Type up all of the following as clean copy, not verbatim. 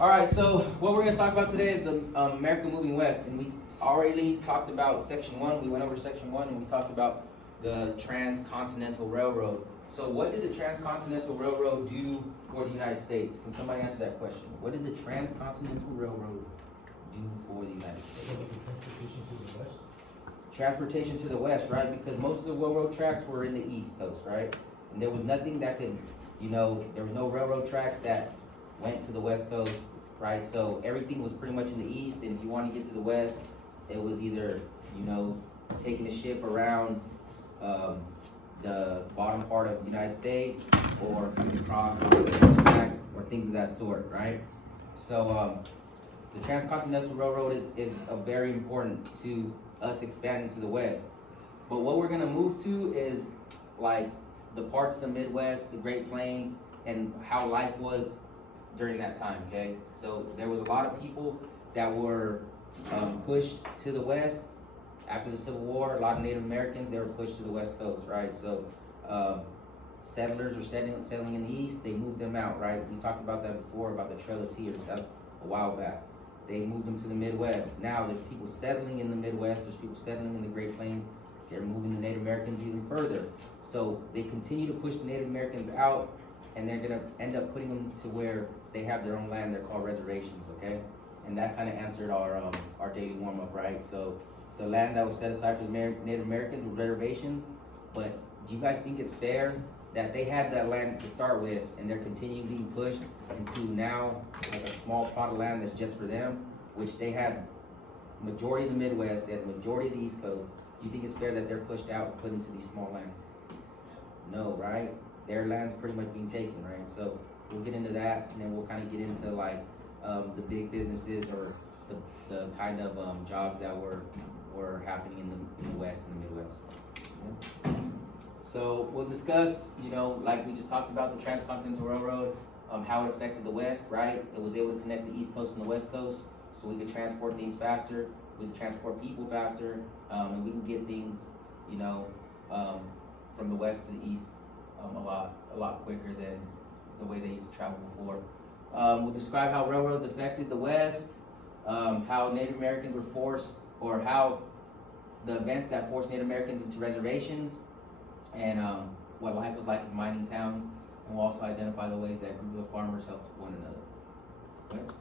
All right, so what we're going to talk about today is the America moving west, and we already talked about section 1. We went over section 1, and we talked about the Transcontinental Railroad. So what did the Transcontinental Railroad do for the United States? Can somebody answer that question? What did the Transcontinental Railroad do for the United States? Transportation to the west. Transportation to the west, right? Because most of the railroad tracks were in the east coast, right? And there was nothing that could, there was no railroad tracks that went to the west coast, right? So everything was pretty much in the east, and if you want to get to the west, it was either, taking a ship around the bottom part of the United States, or across the track, or things of that sort, right? So the Transcontinental Railroad is very important to us expanding to the west. But what we're gonna move to is like the parts of the Midwest, the Great Plains, and how life was during that time, okay? So there was a lot of people that were pushed to the west after the Civil War. A lot of Native Americans, they were pushed to the west coast, right? So settlers were settling in the east, they moved them out, right? We talked about that before, about the Trail of Tears. That's a while back. They moved them to the Midwest. Now there's people settling in the Midwest, there's people settling in the Great Plains. They're moving the Native Americans even further. So they continue to push the Native Americans out, and they're gonna end up putting them to where they have their own land. They're called reservations, okay? And that kind of answered our daily warm-up, right? So the land that was set aside for the Native Americans were reservations, but do you guys think it's fair that they had that land to start with, and they're continuing being pushed into now like a small plot of land that's just for them, which they had majority of the Midwest, they had the majority of the East Coast. Do you think it's fair that they're pushed out and put into these small lands? No, right? Their land's pretty much being taken, right? So we'll get into that, and then we'll kind of get into like the big businesses or the kind of jobs that were happening in the West and the Midwest. Yeah. So we'll discuss, like we just talked about the Transcontinental Railroad, how it affected the West, right? It was able to connect the East Coast and the West Coast, so we could transport things faster, we could transport people faster, and we can get things, from the West to the East a lot quicker than the way they used to travel before. We'll describe how railroads affected the West, how Native Americans were forced, or how the events that forced Native Americans into reservations, and what life was like in mining towns, and we'll also identify the ways that groups of farmers helped one another. Okay?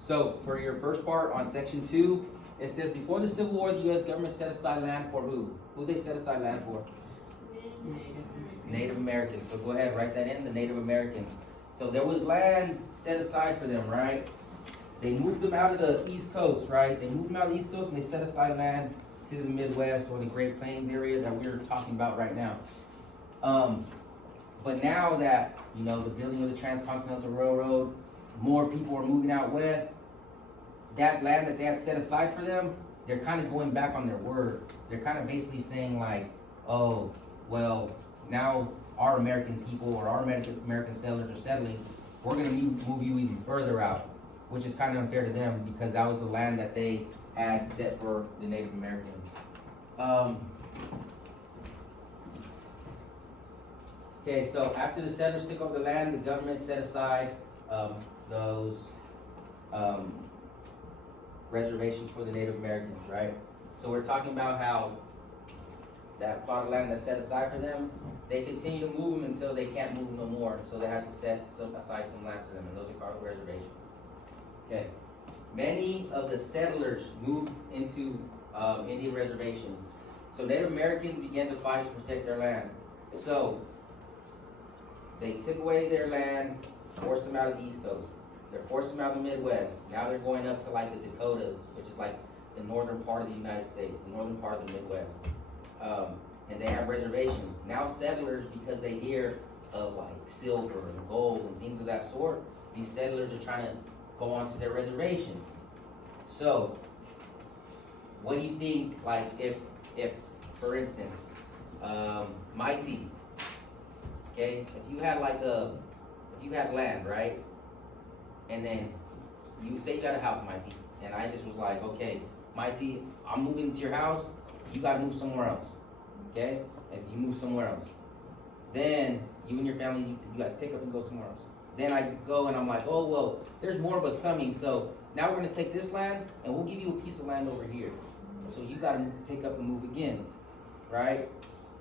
So for your first part on section 2, it says before the Civil War, the U.S. government set aside land for who? Who they set aside land for? Native Americans. So go ahead, write that in, the Native Americans. So there was land set aside for them, right? They moved them out of the East Coast, right? They moved them out of the East Coast, and they set aside land to the Midwest or the Great Plains area that we're talking about right now. But now that, the building of the Transcontinental Railroad, more people are moving out west, that land that they had set aside for them, they're kind of going back on their word. They're kind of basically saying like, oh, well, now our American people or our American settlers are settling, we're gonna move you even further out, which is kind of unfair to them because that was the land that they had set for the Native Americans. Okay, so after the settlers took over the land, the government set aside those reservations for the Native Americans, right? So we're talking about how that plot of land that's set aside for them, they continue to move them until they can't move them no more. So they have to set aside some land for them, and those are called reservations. Okay. Many of the settlers moved into Indian reservations. So Native Americans began to fight to protect their land. So they took away their land, forced them out of the East Coast. They're forcing them out of the Midwest. Now they're going up to like the Dakotas, which is like the northern part of the United States, the northern part of the Midwest. And they have reservations. Now settlers, because they hear of like silver and gold and things of that sort, these settlers are trying to go onto their reservation. So, what do you think, like if for instance, Mighty, okay, if you had land, right? And then you say you got a house, Mighty, and I just was like, okay, Mighty, I'm moving into your house, you gotta move somewhere else. Okay? As you move somewhere else. Then you and your family, you guys pick up and go somewhere else. then I go and I'm like, oh, well, there's more of us coming, so now we're gonna take this land and we'll give you a piece of land over here. So you gotta pick up and move again, right?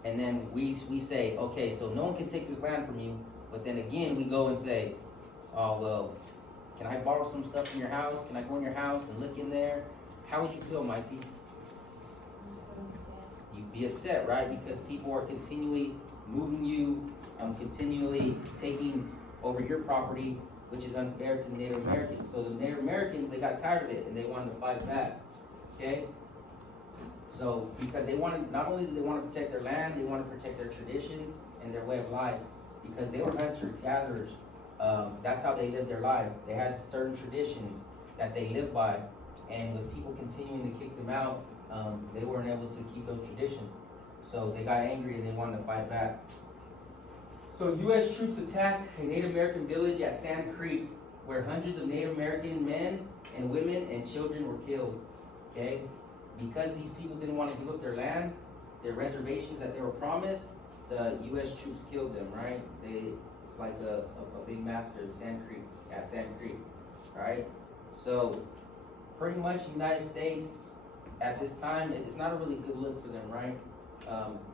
And then we say, okay, so no one can take this land from you, but then again, we go and say, oh, well, can I borrow some stuff from your house? Can I go in your house and look in there? How would you feel, Mighty? You'd be upset, right? Because people are continually moving you, continually taking over your property, which is unfair to the Native Americans. So the Native Americans, they got tired of it and they wanted to fight back, okay? So, because they wanted, not only did they want to protect their land, they want to protect their traditions and their way of life, because they were hunter-gatherers. That's how they lived their life. They had certain traditions that they lived by, and with people continuing to kick them out, they weren't able to keep those traditions. So they got angry and they wanted to fight back. So U.S. troops attacked a Native American village at Sand Creek, where hundreds of Native American men and women and children were killed, okay? Because these people didn't want to give up their land, their reservations that they were promised, the U.S. troops killed them, right? It's like a big massacre at Sand Creek, right? So pretty much the United States at this time, it's not a really good look for them, right?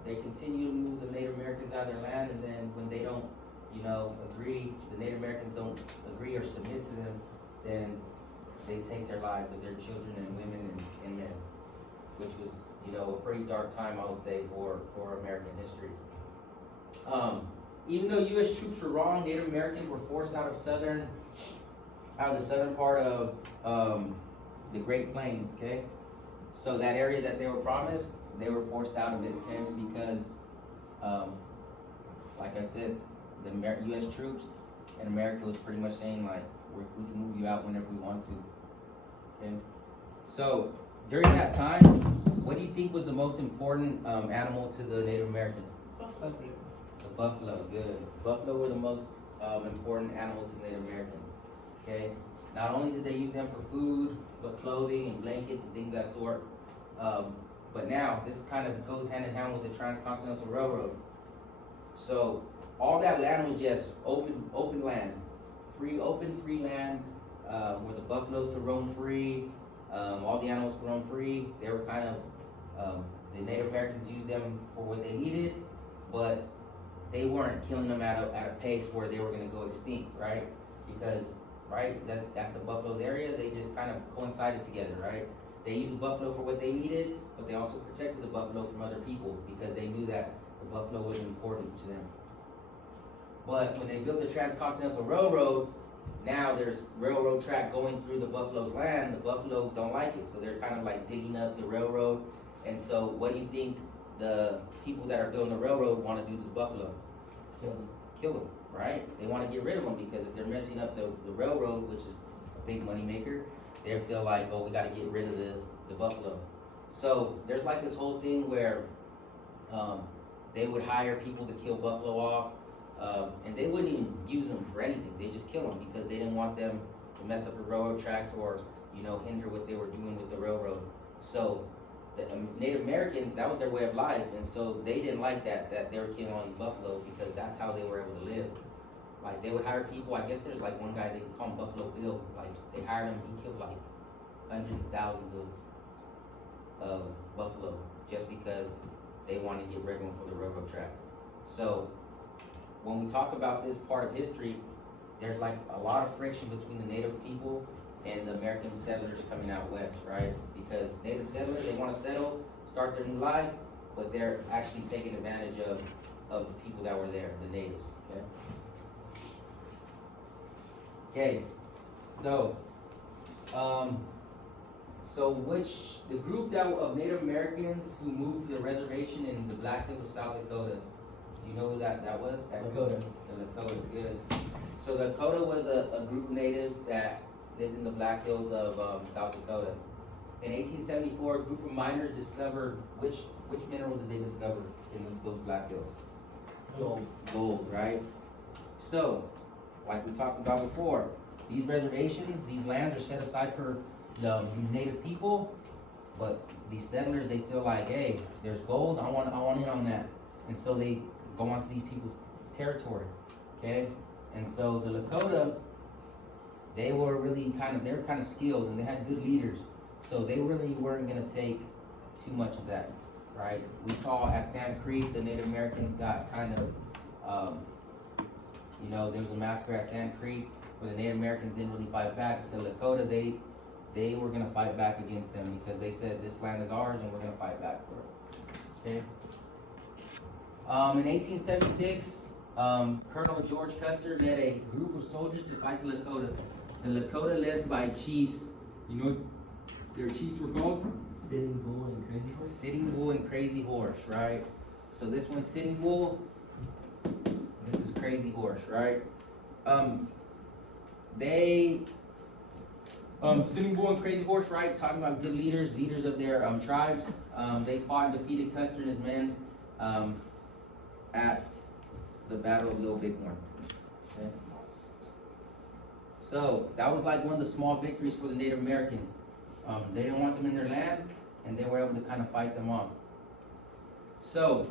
They continue to move the Native Americans out of their land, and then when they don't, agree, the Native Americans don't agree or submit to them, then they take their lives of their children and women and men, which was, a pretty dark time, I would say, for American history. Even though U.S. troops were wrong, Native Americans were forced out of the southern part of the Great Plains, okay? So that area that they were promised, they were forced out of it, okay? Because, like I said, the U.S. troops in America was pretty much saying, like, we can move you out whenever we want to, okay? So during that time, what do you think was the most important animal to the Native Americans? The buffalo, good. Buffalo were the most important animal to Native Americans, okay? Not only did they use them for food, but clothing and blankets and things of that sort. But now, this kind of goes hand in hand with the Transcontinental Railroad. So, all that land was just open land. Free land, where the buffaloes could roam free, all the animals could roam free. They were kind of, the Native Americans used them for what they needed, but they weren't killing them at a pace where they were gonna go extinct, right? Because, right, that's the buffalo's area, they just kind of coincided together, right? They used the buffalo for what they needed, but they also protected the buffalo from other people because they knew that the buffalo was important to them. But when they built the Transcontinental Railroad, now there's railroad track going through the buffalo's land. The buffalo don't like it, so they're kind of like digging up the railroad. And so what do you think the people that are building the railroad want to do to the buffalo? Kill them, right? They want to get rid of them because if they're messing up the railroad, which is a big money maker, they feel like, oh, we got to get rid of the buffalo. So there's like this whole thing where they would hire people to kill buffalo off, and they wouldn't even use them for anything. They just kill them because they didn't want them to mess up the railroad tracks or, hinder what they were doing with the railroad. So the Native Americans, that was their way of life, and so they didn't like that they were killing all these buffalo because that's how they were able to live. Like, they would hire people, I guess there's like one guy, they call him Buffalo Bill, like, they hired him, he killed like hundreds of thousands of buffalo just because they wanted to get rid of them for the railroad tracks. So, when we talk about this part of history, there's like a lot of friction between the Native people and the American settlers coming out west, right? Because Native settlers, they want to settle, start their new life, but they're actually taking advantage of the people that were there, the natives, okay? Okay, so, the group of Native Americans who moved to the reservation in the Black Hills of South Dakota, do you know who that was? Lakota. The Lakota, good. So the Lakota was a group of natives that lived in the Black Hills of South Dakota. In 1874, a group of miners discovered, which mineral did they discover in those Black Hills? Gold, right? So, like we talked about before, these reservations, these lands are set aside for these native people, but these settlers, they feel like, hey, there's gold, I want in on that. And so they go onto these people's territory, okay? And so the Lakota, they were kind of skilled and they had good leaders. So they really weren't gonna take too much of that, right? We saw at Sand Creek, the Native Americans got kind of, there was a massacre at Sand Creek where the Native Americans didn't really fight back, but the Lakota, they were gonna fight back against them because they said this land is ours and we're gonna fight back for it. Okay. In 1876, Colonel George Custer led a group of soldiers to fight the Lakota. The Lakota led by chiefs. You know what their chiefs were called? Sitting Bull and Crazy Horse? Sitting Bull and Crazy Horse, right? So this one's Sitting Bull. This is Crazy Horse, right? Sitting Bull and Crazy Horse, right? Talking about good leaders of their tribes. They fought and defeated Custer and his men at the Battle of Little Bighorn. Okay. So that was like one of the small victories for the Native Americans. They didn't want them in their land, and they were able to kind of fight them off. So,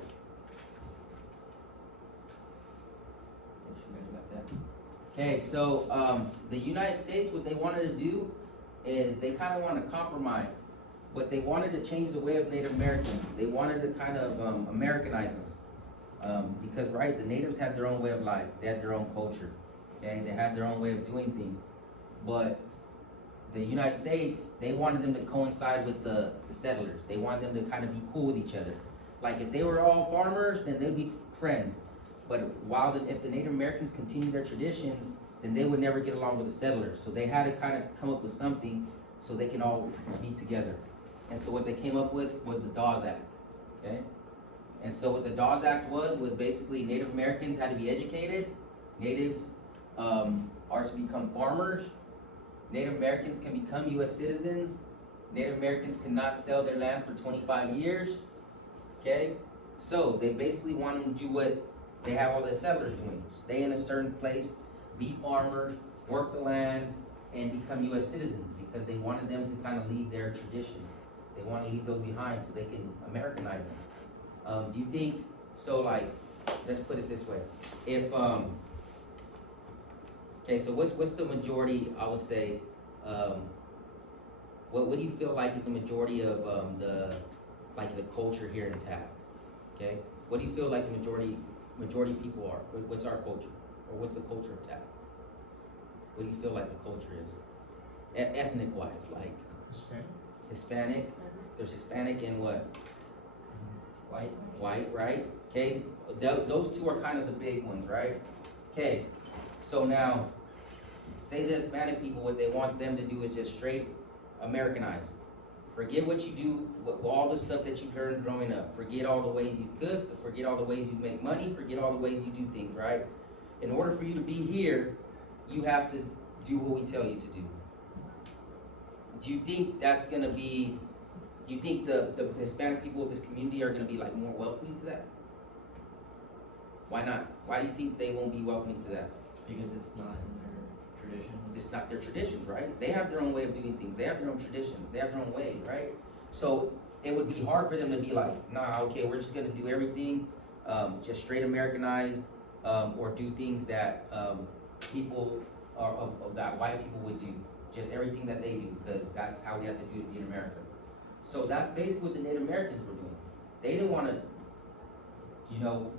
okay, so the United States, what they wanted to do is they kind of want to compromise, but they wanted to change the way of Native Americans. They wanted to kind of Americanize them, because right, the natives had their own way of life. They had their own culture. Okay, they had their own way of doing things, but the United States, they wanted them to coincide with the settlers. They wanted them to kind of be cool with each other. Like if they were all farmers, then they'd be friends. But if the Native Americans continued their traditions, then they would never get along with the settlers. So they had to kind of come up with something so they can all be together. And so what they came up with was the Dawes Act. Okay? And so what the Dawes Act was basically Native Americans had to be educated. Natives are to become farmers. Native Americans can become U.S. citizens. Native Americans cannot sell their land for 25 years. Okay? So they basically want them to do what they have all the settlers doing. Stay in a certain place, be farmers, work the land, and become U.S. citizens because they wanted them to kind of leave their traditions. They want to leave those behind so they can Americanize them. Do you think, so like, let's put it this way. If, okay, so what's the majority, I would say, what do you feel like is the majority of the culture here in Taft? Okay, what do you feel like the majority people are? What's our culture, or what's the culture of Taft? What do you feel like the culture is, ethnic wise? Like Hispanic. There's Hispanic and what? White, right? Okay, those two are kind of the big ones, right? Okay, so now, say the Hispanic people, what they want them to do is just straight Americanize. Forget what you do, all the stuff that you learned growing up. Forget all the ways you cook, forget all the ways you make money, forget all the ways you do things, right? In order for you to be here, you have to do what we tell you to do. Do you think that's gonna be, do you think the Hispanic people of this community are gonna be like more welcoming to that? Why not? Why do you think they won't be welcoming to that? Because it's not in their tradition. It's not their traditions, right? They have their own way of doing things. They have their own traditions. They have their own ways, right? So it would be hard for them to be like, nah, okay, we're just gonna do everything just straight Americanized, or do things that people that white people would do, just everything that they do, because that's how we have to do to be in America. So that's basically what the Native Americans were doing. They didn't want to,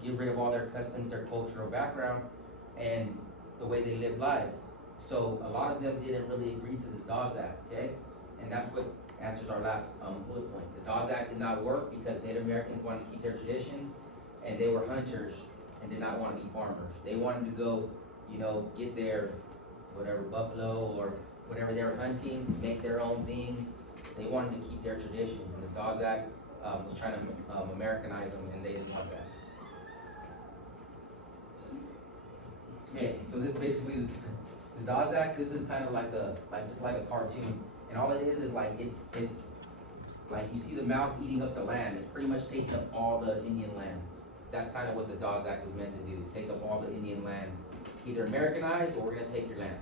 get rid of all their customs, their cultural background, and the way they live life. So a lot of them didn't really agree to this Dawes Act, okay? And that's what answers our last bullet point. The Dawes Act did not work because Native Americans wanted to keep their traditions, and they were hunters and did not want to be farmers. They wanted to go, get their whatever buffalo or whatever they were hunting, make their own things. They wanted to keep their traditions, and the Dawes Act was trying to Americanize them, and they didn't want that. Okay, so this basically, the Dawes Act, this is kind of just like a cartoon, and all it is like, it's like you see the mouth eating up the land. It's pretty much taking up all the Indian lands. That's kind of what the Dawes Act was meant to do, take up all the Indian lands. Either Americanize, or we're gonna take your land.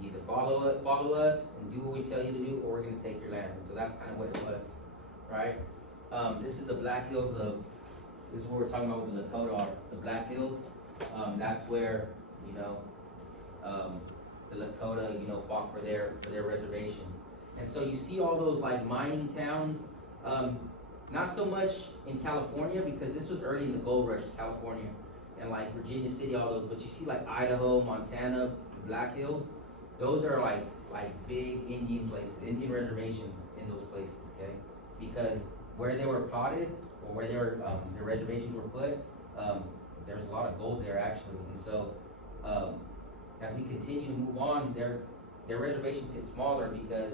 You either follow us and do what we tell you to do, or we're gonna take your land. So that's kind of what it was, right? This is the Black Hills this is what we're talking about with the Lakota are, the Black Hills. That's where you know, the Lakota, you know, fought for their reservation. And so you see all those like mining towns, not so much in California because this was early in the gold rush, California, and like Virginia City, all those. But you see like Idaho, Montana, Black Hills, those are like big Indian places, Indian reservations in those places, okay? Because where they were plotted or where they were, their reservations were put, there's a lot of gold there actually. And so, as we continue to move on, their reservations get smaller because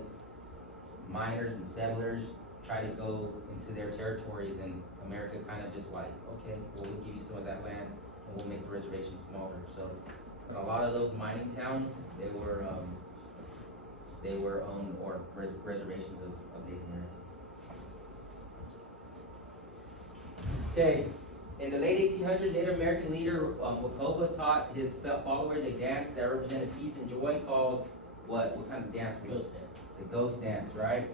miners and settlers try to go into their territories, and America kind of just like, okay, well, we'll give you some of that land and we'll make the reservations smaller. So, in a lot of those mining towns, they were owned or reservations of Native Americans. Okay, in the late 1800s, Native American leader Wacoba taught his followers a dance that represented peace and joy called what? What kind of dance? Ghost dance. The ghost dance, right?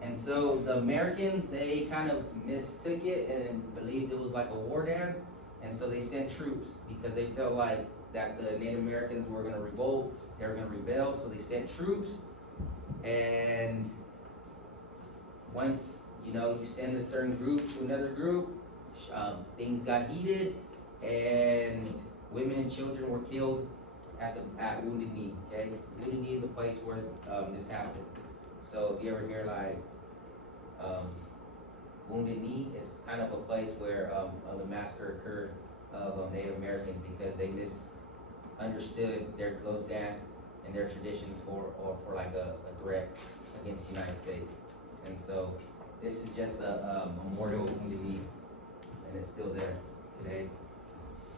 And so the Americans, they kind of mistook it and believed it was like a war dance, and so they sent troops because they felt like that the Native Americans were going to revolt, they were going to rebel, so they sent troops. And once, you know, you send a certain group to another group, things got heated, and women and children were killed at Wounded Knee. Okay, Wounded Knee is the place where this happened. So if you ever hear like Wounded Knee, it's kind of a place where the massacre occurred of Native Americans because they misunderstood their ghost dance and their traditions for like a threat against the United States. And so this is just a memorial of Wounded Knee, and it's still there today.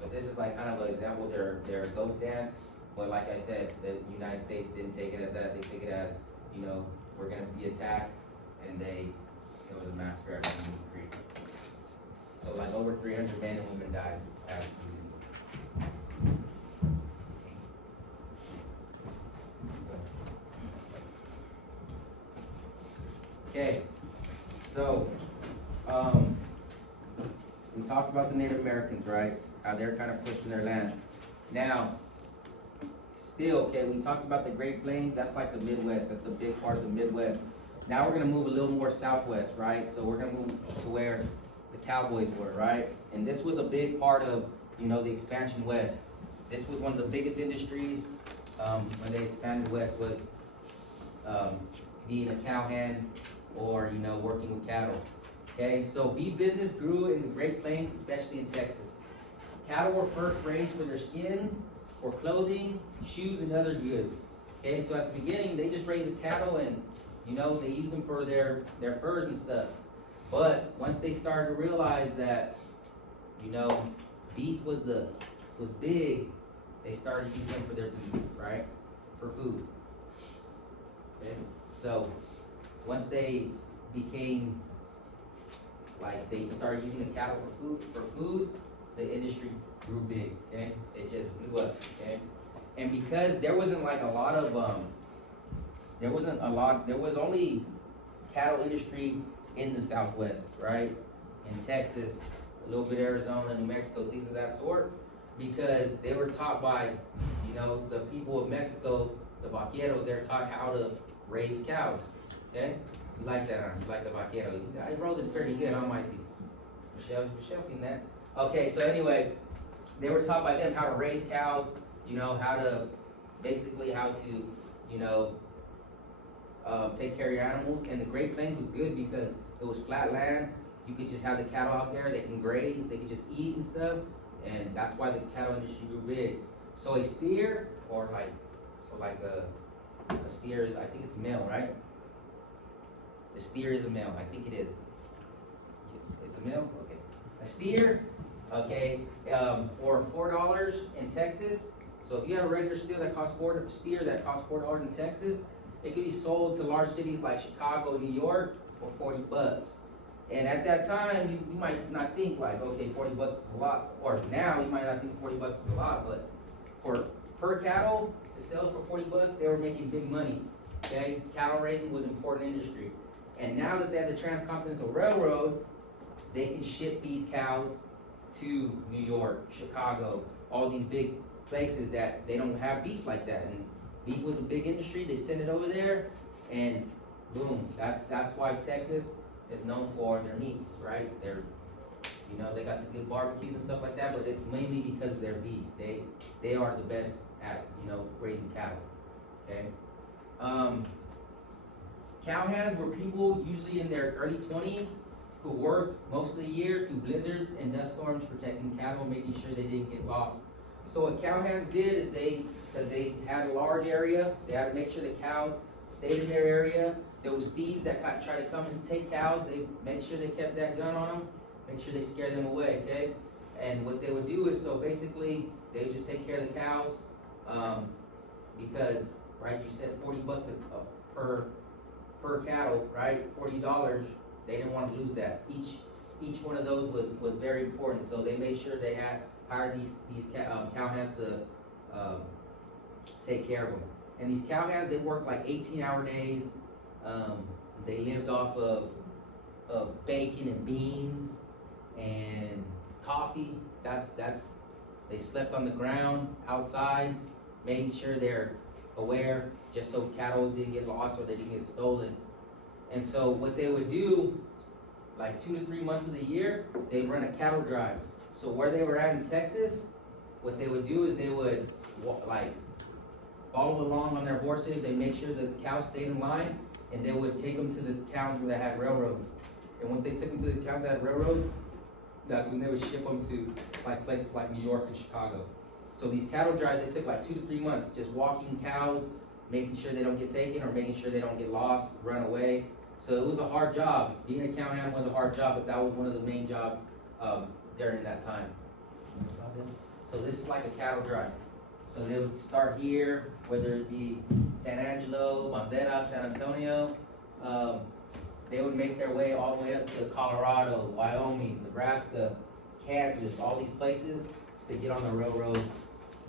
So this is like kind of an example of their ghost dance, but like I said, the United States didn't take it as that. They took it as, you know, we're gonna be attacked, and there was a massacre at Wounded Creek. So like over 300 men and women died at Wounded Knee. Okay, so we talked about the Native Americans, right? How they're kind of pushing their land. Now, still, okay, we talked about the Great Plains. That's like the Midwest. That's the big part of the Midwest. Now we're gonna move a little more southwest, right? So we're gonna move to where the cowboys were, right? And this was a big part of, you know, the expansion west. This was one of the biggest industries when they expanded west was being a cowhand or, you know, working with cattle. Okay, so beef business grew in the Great Plains, especially in Texas. Cattle were first raised for their skins, for clothing, shoes, and other goods. Okay, so at the beginning, they just raised the cattle and, you know, they used them for their furs and stuff. But once they started to realize that, you know, beef was big, they started using them for their meat, right? For food. Okay, so once they became like they started using the cattle for food, the industry grew big. Okay, it just blew up. Okay, and because there wasn't like a lot of there was only cattle industry in the Southwest, right? In Texas, a little bit Arizona, New Mexico, things of that sort, because they were taught by, you know, the people of Mexico, the vaqueros. They're taught how to raise cows. Okay, you like that, huh? You like the vaquero? I rolled this pretty good on my team. Michelle seen that? Okay, so anyway, they were taught by them how to raise cows. You know, how to you know, take care of your animals. And the Great Plains was good because it was flat land. You could just have the cattle out there. They can graze. They can just eat and stuff. And that's why the cattle industry grew big. So a steer, or like a steer, I think it's male, right? The steer is a male. I think it is. It's a male? Okay. A steer, okay, for $4 in Texas. So if you have a regular steer that costs $4 in Texas, it could be sold to large cities like Chicago, New York for $40. And at that time, you might not think like, okay, $40 is a lot. Or now you might not think $40 is a lot, but for per cattle to sell for $40, they were making big money. Okay, cattle raising was an important industry. And now that they have the Transcontinental Railroad, they can ship these cows to New York, Chicago, all these big places that they don't have beef like that, and beef was a big industry, they sent it over there, and boom, that's why Texas is known for their meats, right? They're, you know, they got the good barbecues and stuff like that, but it's mainly because of their beef. They are the best at, you know, raising cattle, okay? Cowhands were people usually in their early 20s who worked most of the year through blizzards and dust storms protecting cattle, making sure they didn't get lost. So what cowhands did is because they had a large area, they had to make sure the cows stayed in their area. There was thieves that tried to come and take cows. They make sure they kept that gun on them, make sure they scare them away, okay? And what they would do is, so basically, they would just take care of the cows, because, right, you said $40 per cattle, right? $40. They didn't want to lose that. Each one of those was very important. So they made sure they hired these cowhands to take care of them. And these cowhands, they worked like 18-hour days. They lived off of bacon and beans and coffee. They slept on the ground outside, making sure they're aware, just so cattle didn't get lost or they didn't get stolen. And so what they would do, like 2 to 3 months of the year, they'd run a cattle drive. So where they were at in Texas, what they would do is they would follow along on their horses. They make sure the cows stayed in line, and they would take them to the towns where they had railroads. And once they took them to the towns that had railroads, that's when they would ship them to like places like New York and Chicago. So these cattle drives, they took like 2 to 3 months, just walking cows, making sure they don't get taken or making sure they don't get lost, run away. So it was a hard job. Being a cowhand was a hard job, but that was one of the main jobs during that time. So this is like a cattle drive. So they would start here, whether it be San Angelo, Bandera, San Antonio. They would make their way all the way up to Colorado, Wyoming, Nebraska, Kansas, all these places to get on the railroad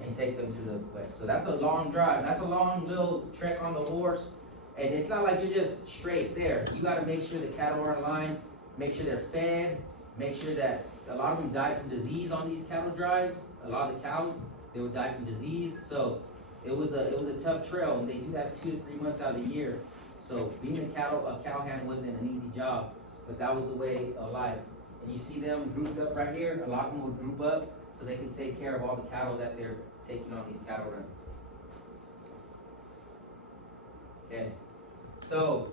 and take them to the west. So that's a long drive. That's a long little trek on the horse. And it's not like you're just straight there. You got to make sure the cattle are in line, make sure they're fed, make sure that a lot of them die from disease on these cattle drives. A lot of the cows, they would die from disease. So it was a tough trail, and they do that 2 to 3 months out of the year. So being a cowhand wasn't an easy job, but that was the way of life. And you see them grouped up right here. A lot of them would group up so they can take care of all the cattle that they're taking on these cattle runs. Okay. So,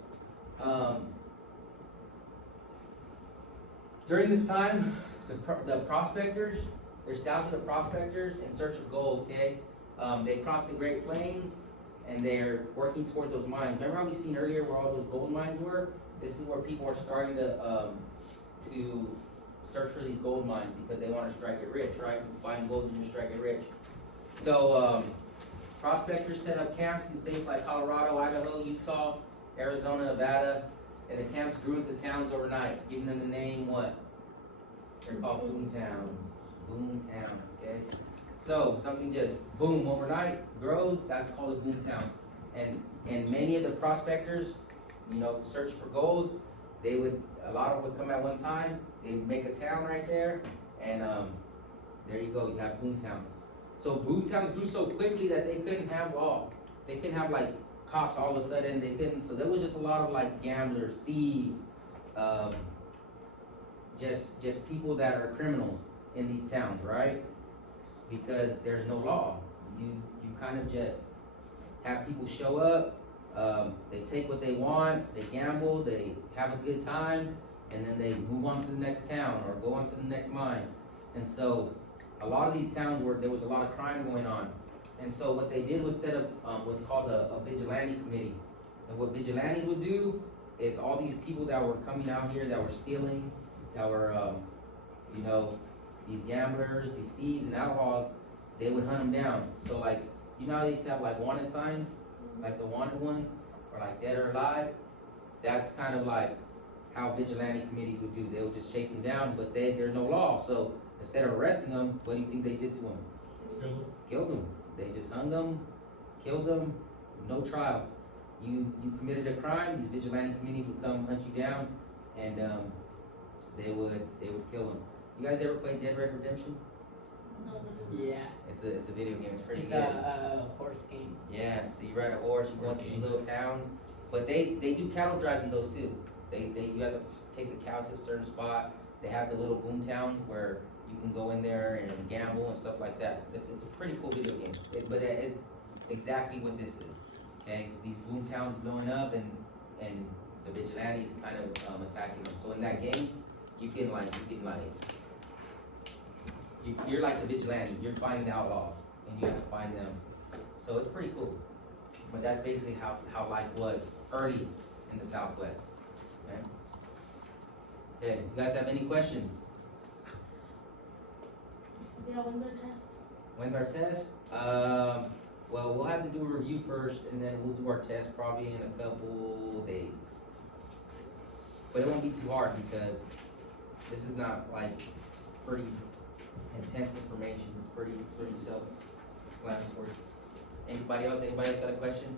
during this time, the prospectors, there's thousands of prospectors in search of gold, okay? They crossed the Great Plains, and they're working towards those mines. Remember how we seen earlier where all those gold mines were? This is where people are starting to search for these gold mines because they want to strike it rich, right? Find gold and just strike it rich. So, prospectors set up camps in states like Colorado, Idaho, Utah, Arizona, Nevada, and the camps grew into towns overnight, giving them the name what? They're called boom towns. Boom towns, okay? So something just boom overnight grows, that's called a boom town. And many of the prospectors, you know, search for gold. A lot of them would come at one time. They'd make a town right there, and there you go. You have boom towns. So boom towns grew so quickly that they couldn't have law. They couldn't have like cops all of a sudden. They couldn't. So there was just a lot of like gamblers, thieves, just people that are criminals in these towns, right? Because there's no law. You kind of just have people show up. They take what they want. They gamble. They have a good time, and then they move on to the next town or go on to the next mine. And so a lot of these towns there was a lot of crime going on. And so what they did was set up what's called a vigilante committee. And what vigilantes would do is all these people that were coming out here that were stealing, that were, these gamblers, these thieves and outlaws, they would hunt them down. So like, you know how they used to have like wanted signs, like the wanted ones, or like dead or alive? That's kind of like how vigilante committees would do. They would just chase them down, but there's no law. So instead of arresting them, what do you think they did to them? Killed them. They just hung them, killed them, no trial. You committed a crime, these vigilante committees would come hunt you down, and they would kill them. You guys ever play Dead Red Redemption? Yeah. It's a video game. It's pretty It's good. a horse game. Yeah, so you ride a horse, you go into these little towns, but they do cattle drives in those too. You have to take the cow to a certain spot. They have the little boom towns where you can go in there and gamble and stuff like that. It's a pretty cool video game, but it is exactly what this is. Okay, these boom towns blowing up and the vigilantes kind of attacking them. So in that game, you're like the vigilante. You're finding the outlaws, and you have to find them. So it's pretty cool. But that's basically how life was early in the Southwest. Okay. Okay. You guys have any questions? When's our test? Well, we'll have to do a review first, and then we'll do our test probably in a couple days. But it won't be too hard because this is not like pretty intense information. It's pretty self-explanatory. Anybody else got a question?